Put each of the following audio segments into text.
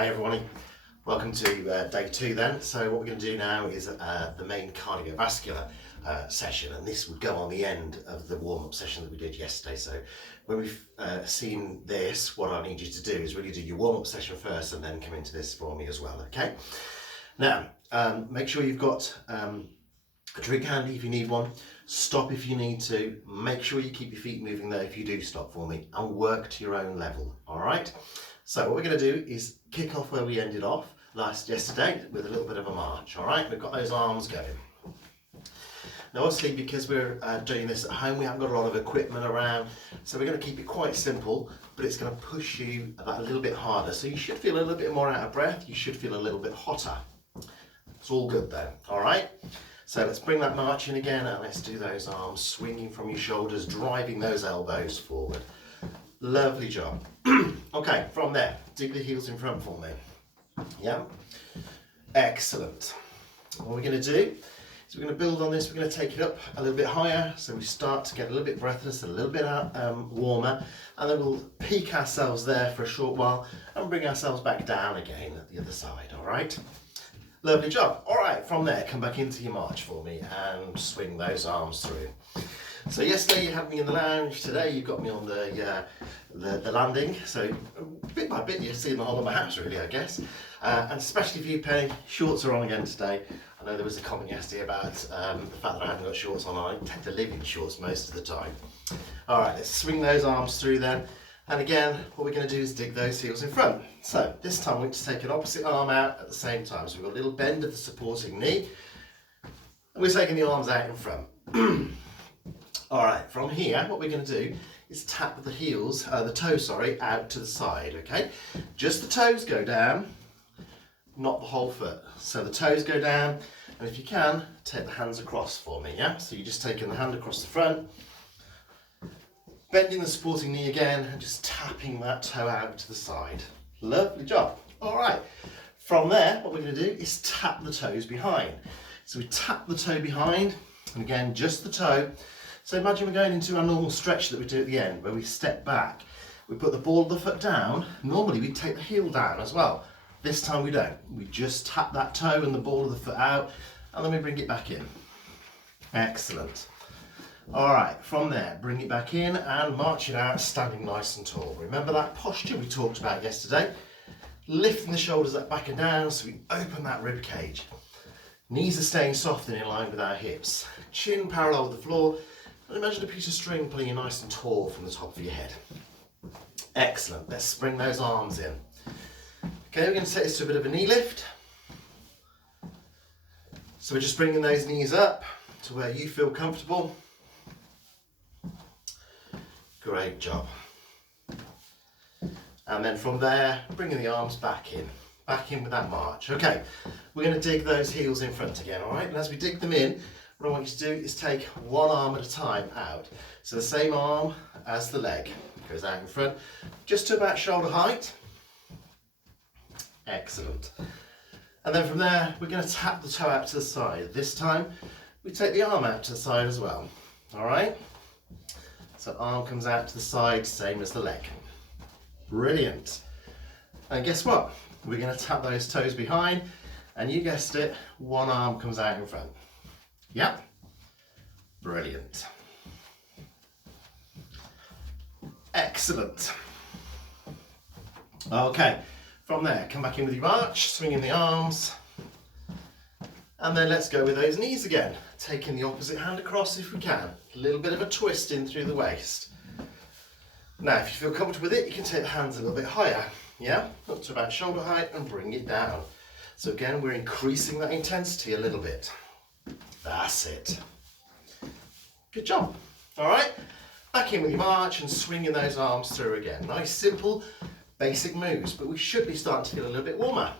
Hi everyone, welcome to day 2 then. So what we're going to do now is the main cardiovascular session, and this would go on the end of the warm-up session that we did yesterday. So when we've seen this, what I need you to do is really do your warm-up session first and then come into this for me as well, okay? Now, make sure you've got a drink handy if you need one. Stop if you need to. Make sure you keep your feet moving there if you do stop for me, and work to your own level, all right? So what we're going to do is kick off where we ended off yesterday with a little bit of a march, all right? We've got those arms going. Now obviously, because we're doing this at home, we haven't got a lot of equipment around, so we're going to keep it quite simple, but it's going to push you a little bit harder. So you should feel a little bit more out of breath, you should feel a little bit hotter. It's all good then, all right? So let's bring that march in again, and let's do those arms swinging from your shoulders, driving those elbows forward. Lovely job. Okay, from there, dig the heels in front for me. Yeah, excellent. What we're going to do is we're going to build on this. We're going to take it up a little bit higher, so we start to get a little bit breathless, a little bit warmer, and then we'll peak ourselves there for a short while and bring ourselves back down again at the other side. All right, lovely job. All right, from there, come back into your march for me and swing those arms through. So yesterday you had me in the lounge, today you've got me on the landing, so bit by bit you're seeing the whole of my house really, I guess. And especially for you, Penny, shorts are on again today. I know there was a comment yesterday about the fact that I haven't got shorts on. I tend to live in shorts most of the time. Alright, let's swing those arms through then. And again, what we're going to do is dig those heels in front. So this time we're going to take an opposite arm out at the same time. So we've got a little bend of the supporting knee, and we're taking the arms out in front. All right, from here, what we're going to do is tap the heels, the toes, sorry, out to the side, okay? Just the toes go down, not the whole foot. So the toes go down, and if you can, take the hands across for me, yeah? So you're just taking the hand across the front, bending the supporting knee again, and just tapping that toe out to the side. Lovely job. All right, from there, what we're going to do is tap the toes behind. So we tap the toe behind, and again, just the toe. So imagine we're going into our normal stretch that we do at the end, where we step back. We put the ball of the foot down. Normally we take the heel down as well. This time we don't. We just tap that toe and the ball of the foot out, and then we bring it back in. Excellent. All right, from there, bring it back in and march it out, standing nice and tall. Remember that posture we talked about yesterday? Lifting the shoulders up, back and down, so we open that rib cage. Knees are staying soft and in line with our hips. Chin parallel with the floor. And imagine a piece of string pulling you nice and tall from the top of your head. Excellent. Let's bring those arms in. Okay, we're going to take this to a bit of a knee lift. So we're just bringing those knees up to where you feel comfortable. Great job. And then from there, bringing the arms back in with that march. Okay, we're going to dig those heels in front again, all right? And as we dig them in, what I want you to do is take one arm at a time out. So the same arm as the leg goes out in front, just to about shoulder height. Excellent. And then from there, we're going to tap the toe out to the side. This time, we take the arm out to the side as well. All right? So arm comes out to the side, same as the leg. Brilliant. And guess what? We're going to tap those toes behind, and you guessed it, one arm comes out in front. Yep, brilliant. Excellent. Okay, from there, come back in with your march, swinging the arms, and then let's go with those knees again. Taking the opposite hand across if we can. A little bit of a twist in through the waist. Now, if you feel comfortable with it, you can take the hands a little bit higher, yeah? Up to about shoulder height and bring it down. So again, we're increasing that intensity a little bit. That's it. Good job. All right, back in with your march and swinging those arms through again. Nice, simple, basic moves, but we should be starting to feel a little bit warmer.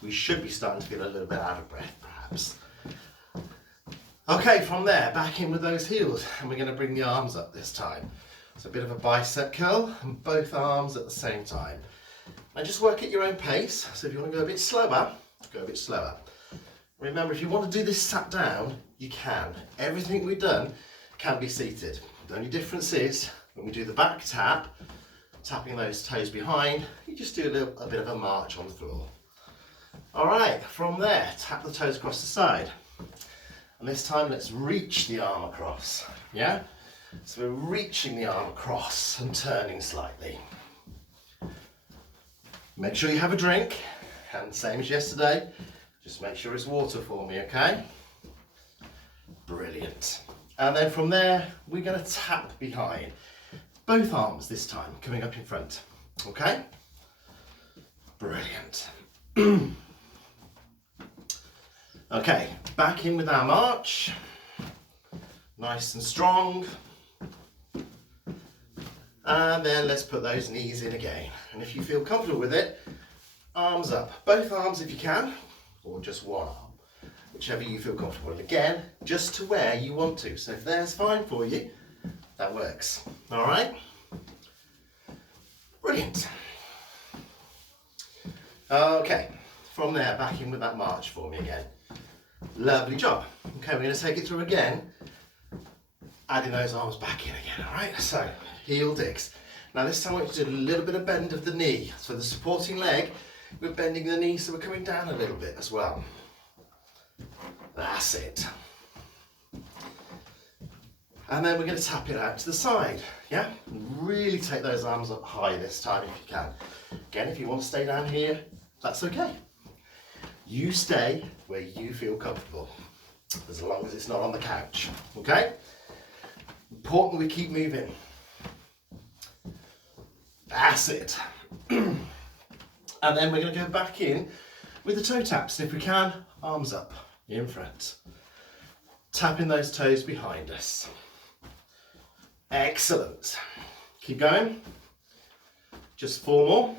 We should be starting to feel a little bit out of breath, perhaps. Okay, from there, back in with those heels, and we're going to bring the arms up this time. So a bit of a bicep curl, and both arms at the same time. Now just work at your own pace, so if you want to go a bit slower, go a bit slower. Remember, if you want to do this sat down, you can. Everything we've done can be seated. The only difference is when we do the back tap, tapping those toes behind. You just do a bit of a march on the floor. All right, from there, tap the toes across the side. And this time, let's reach the arm across, yeah? So we're reaching the arm across and turning slightly. Make sure you have a drink, and same as yesterday, just make sure it's water for me, okay? Brilliant. And then from there, we're going to tap behind. Both arms this time, coming up in front, okay? Brilliant. Okay, back in with our march. Nice and strong. And then let's put those knees in again. And if you feel comfortable with it, arms up. Both arms if you can, or just one arm. Whichever you feel comfortable with. Again, just to where you want to. So if there's fine for you, that works. All right? Brilliant. Okay, from there, back in with that march for me again. Lovely job. Okay, we're going to take it through again. Adding those arms back in again, all right? So, heel digs. Now this time I want you to do a little bit of bend of the knee. So the supporting leg, we're bending the knee, so we're coming down a little bit as well. That's it. And then we're going to tap it out to the side, yeah? Really take those arms up high this time if you can. Again, if you want to stay down here, that's okay. You stay where you feel comfortable, as long as it's not on the couch, okay? Important we keep moving. That's it. And then we're going to go back in with the toe taps. And if we can, arms up in front. Tapping those toes behind us. Excellent. Keep going. Just 4 more.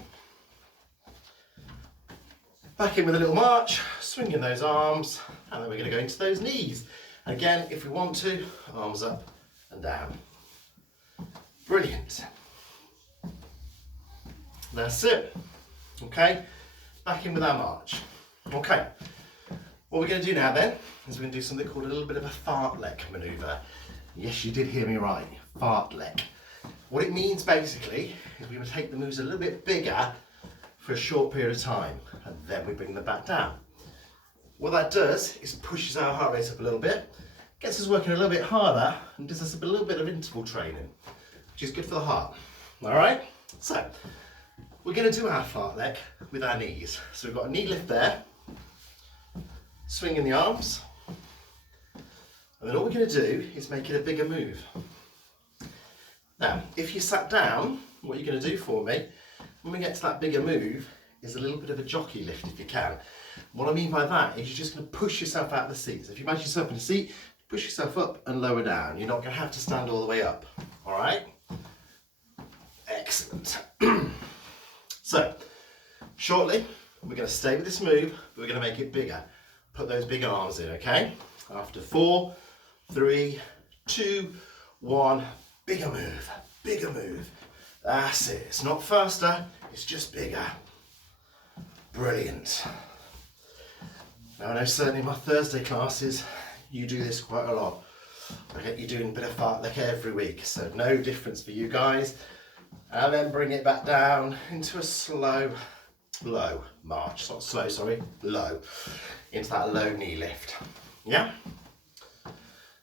Back in with a little march, swinging those arms, and then we're going to go into those knees. Again, if we want to, arms up and down. Brilliant. That's it. Okay, back in with our march. Okay, what we're going to do now then is we're going to do something called a little bit of a fartlek manoeuvre. Yes, you did hear me right, fartlek. What it means basically is we're going to take the moves a little bit bigger for a short period of time, and then we bring them back down. What that does is pushes our heart rate up a little bit, gets us working a little bit harder, and gives us a little bit of interval training, which is good for the heart. All right, so we're going to do our fartlek with our knees. So we've got a knee lift there, swinging the arms, and then all we're going to do is make it a bigger move. Now, if you sat down, what you're going to do for me, when we get to that bigger move, is a little bit of a jockey lift if you can. What I mean by that is you're just going to push yourself out of the seat. So if you imagine yourself in a seat, push yourself up and lower down. You're not going to have to stand all the way up. All right? Excellent. So, shortly, we're going to stay with this move, but we're going to make it bigger. Put those big arms in, okay? After 4, 3, 2, 1, bigger move, bigger move. That's it. It's not faster, it's just bigger. Brilliant. Now I know certainly in my Thursday classes, you do this quite a lot. I get you doing a bit of fartlek every week, so no difference for you guys. And then bring it back down into a slow, low march. Not slow, sorry, low. Into that low knee lift. Yeah?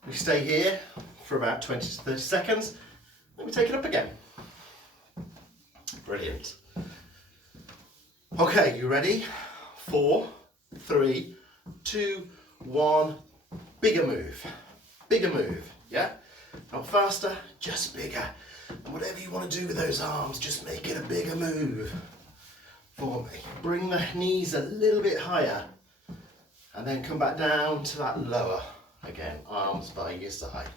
We stay here for about 20 to 30 seconds, then we take it up again. Brilliant. Okay, you ready? 4, 3, 2, 1, bigger move, yeah? Not faster, just bigger. And whatever you want to do with those arms, just make it a bigger move for me. Bring the knees a little bit higher and then come back down to that lower. Again, arms by your side.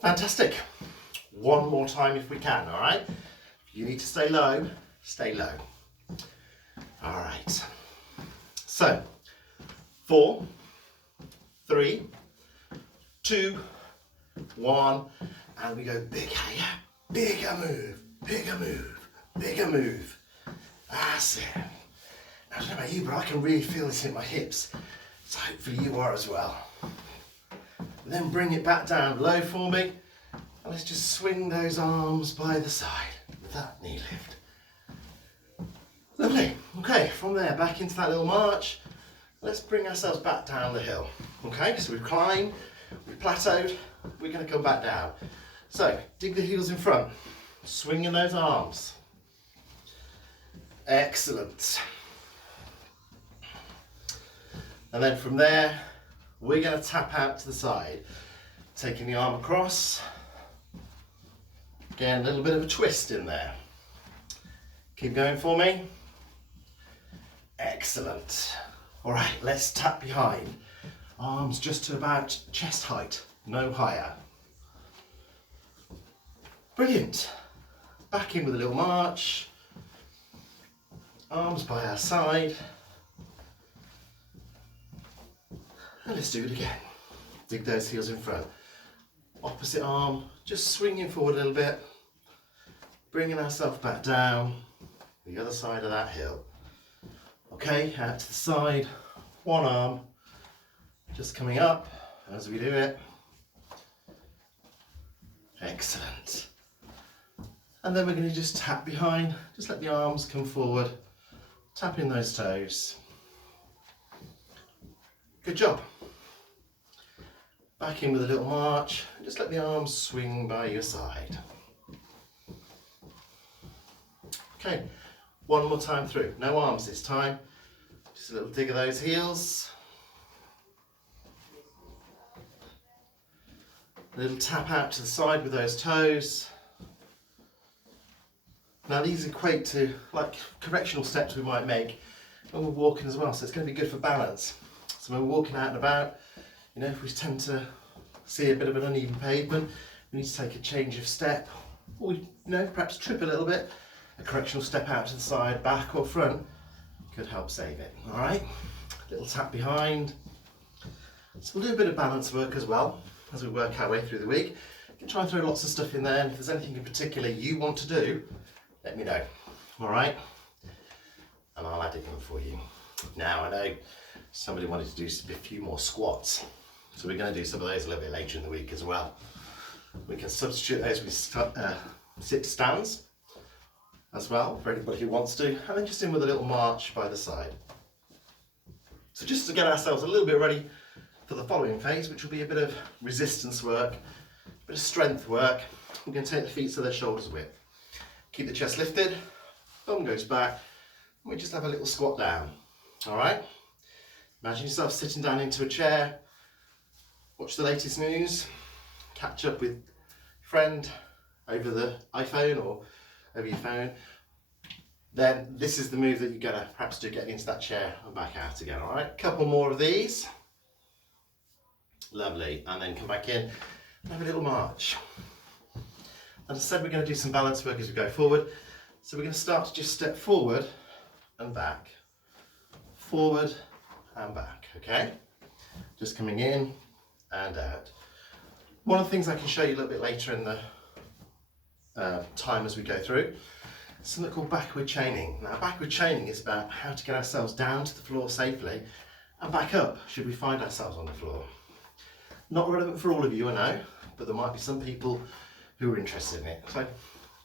Fantastic. One more time if we can, all right? If you need to stay low, stay low. All right. So, 4, 3, 2, 1, and we go bigger, yeah? Bigger move, bigger move, bigger move. That's it. Now, I don't know about you, but I can really feel this in my hips. So hopefully you are as well. And then bring it back down low for me. And let's just swing those arms by the side with that knee lift. Lovely. Okay, from there, back into that little march. Let's bring ourselves back down the hill. Okay, so we've climbed, we've plateaued, we're going to come back down. So, dig the heels in front, swinging those arms. Excellent. And then from there, we're going to tap out to the side, taking the arm across. Again, a little bit of a twist in there. Keep going for me. Excellent. All right, let's tap behind. Arms just to about chest height, no higher. Brilliant. Back in with a little march. Arms by our side. And let's do it again. Dig those heels in front. Opposite arm, just swinging forward a little bit. Bringing ourselves back down. The other side of that hill. Okay, out to the side. One arm. Just coming up as we do it. Excellent. And then we're going to just tap behind. Just let the arms come forward. Tapping those toes. Good job. Back in with a little march. Just let the arms swing by your side. Okay, one more time through. No arms this time. Just a little dig of those heels. A little tap out to the side with those toes. Now these equate to like correctional steps we might make when we're walking as well, so it's going to be good for balance. So when we're walking out and about, you know, if we tend to see a bit of an uneven pavement, we need to take a change of step, or we, you know, perhaps trip a little bit. A correctional step out to the side, back or front, could help save it. All right, little tap behind. So we'll do a bit of balance work as well as we work our way through the week. You can try and throw lots of stuff in there, and if there's anything in particular you want to do, let me know. All right, and I'll add it in for you. Now I know somebody wanted to do a few more squats, so we're going to do some of those a little bit later in the week as well. We can substitute those with sit stands as well for anybody who wants to, and then just in with a little march by the side. So just to get ourselves a little bit ready for the following phase, which will be a bit of resistance work, a bit of strength work. We're going to take the feet so they're shoulders width. Keep the chest lifted, bum goes back, and we just have a little squat down. All right? Imagine yourself sitting down into a chair, watch the latest news, catch up with a friend over the iPhone or over your phone. Then this is the move that you're going to perhaps do, getting into that chair and back out again. All right? Couple more of these. Lovely. And then come back in and have a little march. As I said, we're going to do some balance work as we go forward. So we're going to start to just step forward and back. Forward and back, okay? Just coming in and out. One of the things I can show you a little bit later in the time as we go through, something called backward chaining. Now, backward chaining is about how to get ourselves down to the floor safely and back up should we find ourselves on the floor. Not relevant for all of you, I know, but there might be some people who are interested in it. So a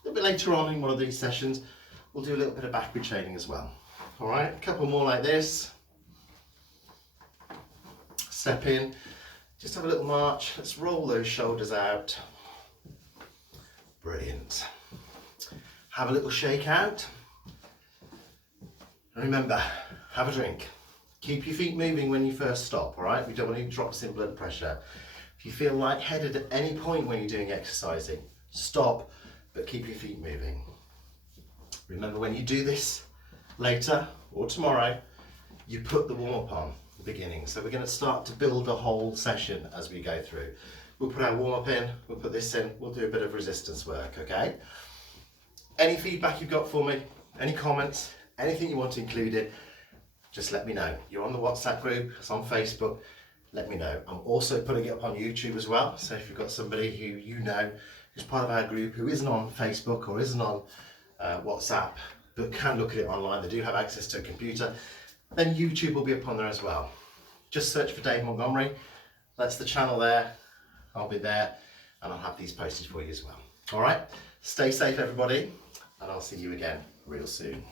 little bit later on in one of these sessions, we'll do a little bit of backward chaining as well. All right, a couple more like this. Step in, just have a little march. Let's roll those shoulders out. Brilliant. Have a little shake out. And remember, have a drink. Keep your feet moving when you first stop, all right? We don't want any drops in blood pressure. If you feel lightheaded at any point when you're doing exercising, stop, but keep your feet moving. Remember, when you do this later or tomorrow, you put the warm-up on at the beginning. So we're going to start to build a whole session as we go through. We'll put our warm-up in, we'll put this in, we'll do a bit of resistance work, okay? Any feedback you've got for me, any comments, anything you want included, just let me know. You're on the WhatsApp group, it's on Facebook, let me know. I'm also putting it up on YouTube as well, so if you've got somebody who you know who's part of our group who isn't on Facebook or isn't on WhatsApp, but can look at it online, they do have access to a computer, then YouTube will be up on there as well. Just search for Dave Montgomery, that's the channel there, I'll be there, and I'll have these posted for you as well. All right, stay safe everybody, and I'll see you again real soon.